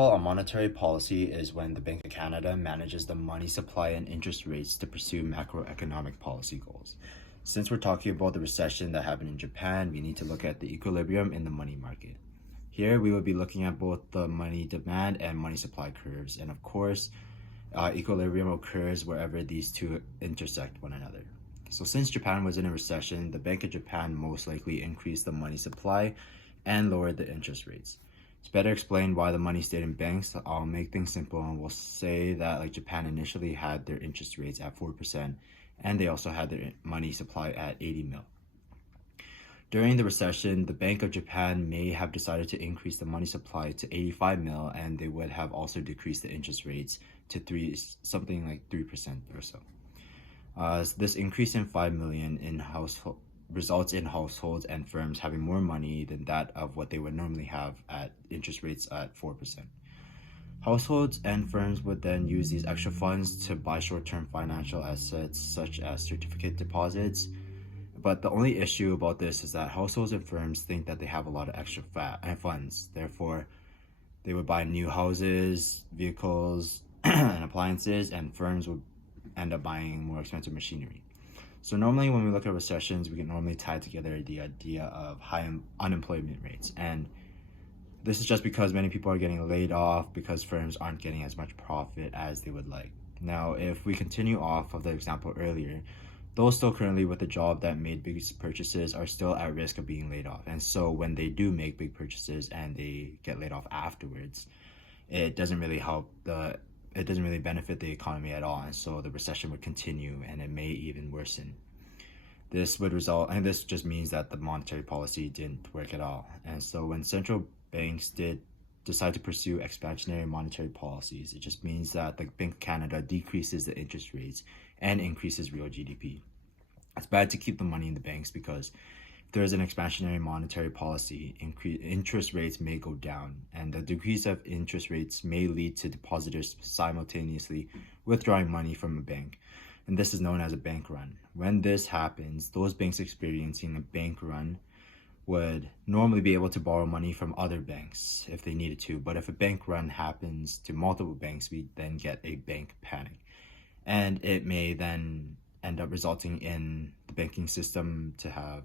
A monetary policy is when the Bank of Canada manages the money supply and interest rates to pursue macroeconomic policy goals. Since we're talking about the recession that happened in Japan, we need to look at the equilibrium in the money market. Here, we will be looking at both the money demand and money supply curves. And of course, equilibrium occurs wherever these two intersect one another. So since Japan was in a recession, the Bank of Japan most likely increased the money supply and lowered the interest rates. To better explain why the money stayed in banks, I'll make things simple and we'll say that Japan initially had their interest rates at 4% and they also had their money supply at 80 mil. During the recession, the Bank of Japan may have decided to increase the money supply to 85 mil and they would have also decreased the interest rates to something like 3% or so. This increase in 5 million in household results in households and firms having more money than that of what they would normally have at interest rates at 4%. Households and firms would then use these extra funds to buy short-term financial assets such as certificate deposits. But the only issue about this is that households and firms think that they have a lot of extra funds. Therefore, they would buy new houses, vehicles, and appliances, and firms would end up buying more expensive machinery. So normally when we look at recessions, we can normally tie together the idea of high unemployment rates. And this is just because many people are getting laid off because firms aren't getting as much profit as they would like. Now, if we continue off of the example earlier, those still currently with a job that made big purchases are still at risk of being laid off. And so when they do make big purchases and they get laid off afterwards, it doesn't really benefit the economy at all, and so the recession would continue and it may even worsen. This just means that the monetary policy didn't work at all. And so when central banks did decide to pursue expansionary monetary policies, it just means that the Bank of Canada decreases the interest rates and increases real GDP. It's bad to keep the money in the banks because if there is an expansionary monetary policy, interest rates may go down, and the decrease of interest rates may lead to depositors simultaneously withdrawing money from a bank, and this is known as a bank run. When this happens, those banks experiencing a bank run would normally be able to borrow money from other banks if they needed to, but if a bank run happens to multiple banks, we then get a bank panic, and it may then end up resulting in the banking system to have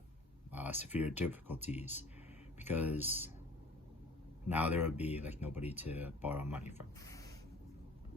severe difficulties because now there will be nobody to borrow money from.